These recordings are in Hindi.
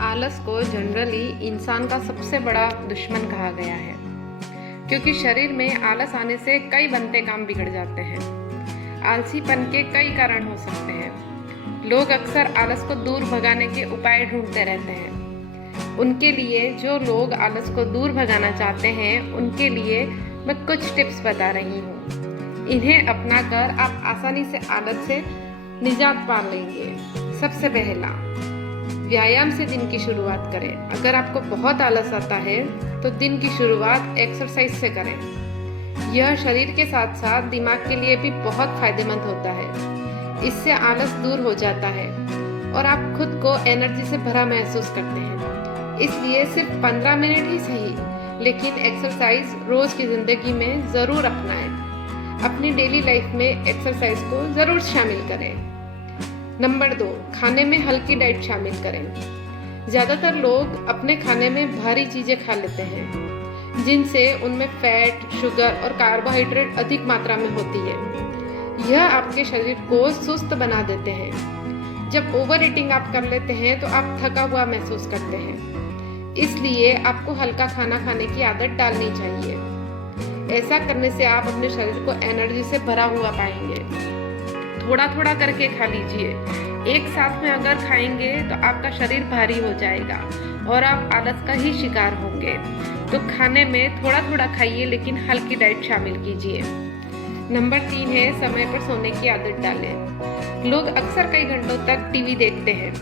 आलस को जनरली इंसान का सबसे बड़ा दुश्मन कहा गया है, क्योंकि शरीर में आलस आने से कई बनते काम बिगड़ जाते हैं। आलसीपन के कई कारण हो सकते हैं। लोग अक्सर आलस को दूर भगाने के उपाय ढूंढते रहते हैं। उनके लिए, जो लोग आलस को दूर भगाना चाहते हैं, उनके लिए मैं कुछ टिप्स बता रही हूँ। इन्हें अपनाकर आप आसानी से आलस से निजात पा लेंगे। सबसे पहला, व्यायाम से दिन की शुरुआत करें। अगर आपको बहुत आलस आता है तो दिन की शुरुआत एक्सरसाइज से करें। यह शरीर के साथ साथ दिमाग के लिए भी बहुत फायदेमंद होता है। इससे आलस दूर हो जाता है और आप खुद को एनर्जी से भरा महसूस करते हैं। इसलिए सिर्फ 15 मिनट ही सही, लेकिन एक्सरसाइज रोज की जिंदगी में ज़रूर अपनाएं। अपनी डेली लाइफ में एक्सरसाइज को ज़रूर शामिल करें। नंबर 2, खाने में हल्की डाइट शामिल करें। ज़्यादातर लोग अपने खाने में भारी चीज़ें खा लेते हैं, जिनसे उनमें फैट, शुगर और कार्बोहाइड्रेट अधिक मात्रा में होती है। यह आपके शरीर को सुस्त बना देते हैं। जब ओवर ईटिंग आप कर लेते हैं तो आप थका हुआ महसूस करते हैं। इसलिए आपको हल्का खाना खाने की आदत डालनी चाहिए। ऐसा करने से आप अपने शरीर को एनर्जी से भरा हुआ पाएंगे। थोड़ा थोड़ा करके खा लीजिए। एक साथ में अगर खाएंगे तो आपका शरीर भारी हो जाएगा और आप आलस का ही शिकार होंगे। तो खाने में थोड़ा थोड़ा खाइए, लेकिन हल्की डाइट शामिल कीजिए। नंबर 3 है, समय पर सोने की आदत डालें। लोग अक्सर कई घंटों तक टीवी देखते हैं,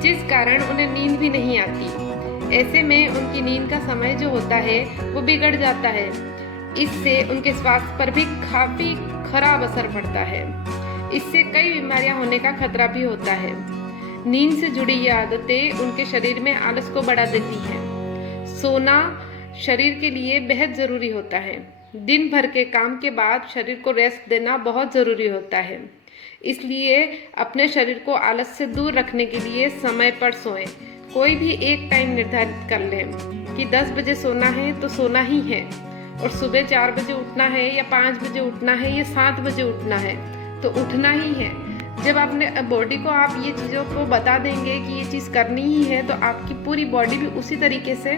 जिस कारण उन्हें नींद भी नहीं आती। ऐसे में उनकी नींद का समय जो होता है वो बिगड़ जाता है। इससे उनके स्वास्थ्य पर भी काफी खराब असर पड़ता है। इससे कई बीमारियां होने का खतरा भी होता है। नींद से जुड़ी ये आदतें उनके शरीर में आलस को बढ़ा देती हैं। सोना शरीर के लिए बेहद ज़रूरी होता है। दिन भर के काम के बाद शरीर को रेस्ट देना बहुत ज़रूरी होता है। इसलिए अपने शरीर को आलस से दूर रखने के लिए समय पर सोएं। कोई भी एक टाइम निर्धारित कर लें कि 10 बजे सोना है तो सोना ही है, और सुबह 4 बजे उठना है या 5 बजे उठना है या 7 बजे उठना है तो उठना ही है। जब अपने बॉडी को आप ये चीज़ों को बता देंगे कि ये चीज़ करनी ही है, तो आपकी पूरी बॉडी भी उसी तरीके से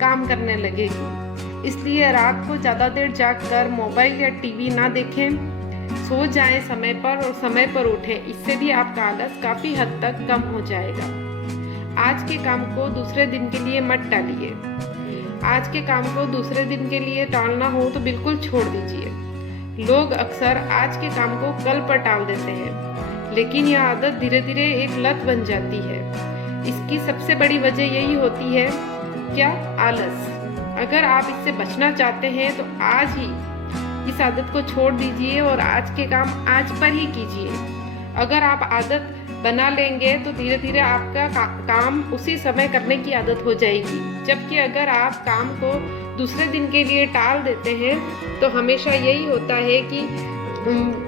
काम करने लगेगी। इसलिए रात को ज़्यादा देर जागकर मोबाइल या टीवी ना देखें। सो जाएं समय पर और समय पर उठें। इससे भी आपका आलस काफ़ी हद तक कम हो जाएगा। आज के काम को दूसरे दिन के लिए मत टालिए। आज के काम को दूसरे दिन के लिए टालना हो तो बिल्कुल छोड़ दीजिए। लोग अक्सर आज के काम को कल पर टाल देते हैं, लेकिन यह आदत धीरे धीरे एक लत बन जाती है। इसकी सबसे बड़ी वजह यही होती है, क्या? आलस। अगर आप इससे बचना चाहते हैं तो आज ही इस आदत को छोड़ दीजिए और आज के काम आज पर ही कीजिए। अगर आप आदत बना लेंगे तो धीरे धीरे आपका काम उसी समय करने की आदत हो जाएगी। जबकि अगर आप काम को दूसरे दिन के लिए टाल देते हैं तो हमेशा यही होता है कि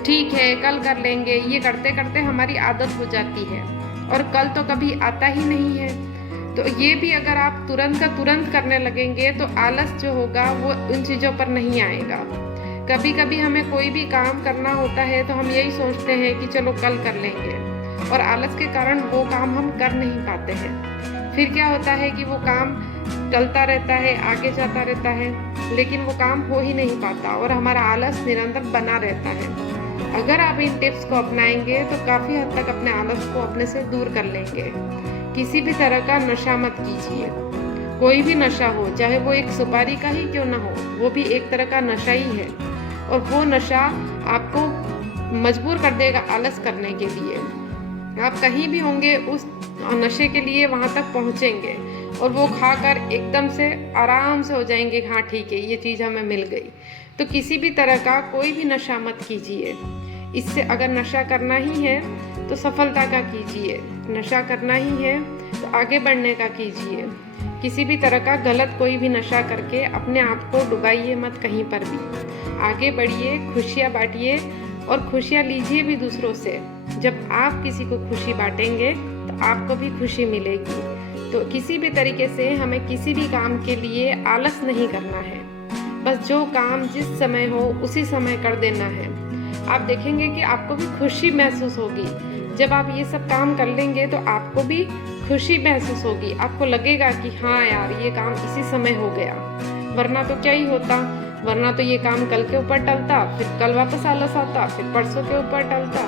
ठीक है कल कर लेंगे। ये करते करते हमारी आदत हो जाती है और कल तो कभी आता ही नहीं है। तो ये भी अगर आप तुरंत का तुरंत करने लगेंगे तो आलस जो होगा वो इन चीज़ों पर नहीं आएगा। कभी कभी हमें कोई भी काम करना होता है तो हम यही सोचते हैं कि चलो कल कर लेंगे, और आलस के कारण वो काम हम कर नहीं पाते हैं। फिर क्या होता है कि वो काम चलता रहता है, आगे जाता रहता है, लेकिन वो काम हो ही नहीं पाता और हमारा आलस निरंतर बना रहता है। अगर आप इन टिप्स को अपनाएंगे तो काफ़ी हद तक अपने आलस को अपने से दूर कर लेंगे। किसी भी तरह का नशा मत कीजिए। कोई भी नशा हो, चाहे वो एक सुपारी का ही क्यों ना हो, वो भी एक तरह का नशा ही है, और वो नशा आपको मजबूर कर देगा आलस करने के लिए। आप कहीं भी होंगे उस नशे के लिए वहाँ तक पहुँचेंगे और वो खाकर एकदम से आराम से हो जाएंगे, हाँ ठीक है ये चीज़ हमें मिल गई। तो किसी भी तरह का कोई भी नशा मत कीजिए। इससे अगर नशा करना ही है तो सफलता का कीजिए, नशा करना ही है तो आगे बढ़ने का कीजिए। किसी भी तरह का गलत कोई भी नशा करके अपने आप को डुबाइए मत कहीं पर भी। आगे बढ़िए, खुशियाँ बांटिए और खुशियाँ लीजिए भी दूसरों से। जब आप किसी को खुशी बांटेंगे तो आपको भी खुशी मिलेगी। तो किसी भी तरीके से हमें किसी भी काम के लिए आलस नहीं करना है। बस जो काम जिस समय हो उसी समय कर देना है। आप देखेंगे कि आपको भी खुशी महसूस होगी जब आप ये सब काम कर लेंगे तो आपको भी खुशी महसूस होगी, आपको लगेगा कि हाँ यार ये काम इसी समय हो गया, वरना तो क्या ही होता, वरना तो ये काम कल के ऊपर टलता, फिर कल वापस आलस आता, फिर परसों के ऊपर टलता।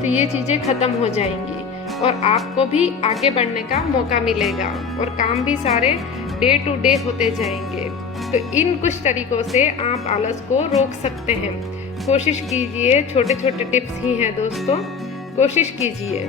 तो ये चीज़ें ख़त्म हो जाएंगी और आपको भी आगे बढ़ने का मौका मिलेगा और काम भी सारे डे टू डे होते जाएंगे। तो इन कुछ तरीक़ों से आप आलस को रोक सकते हैं। कोशिश कीजिए, छोटे छोटे टिप्स ही हैं दोस्तों, कोशिश कीजिए।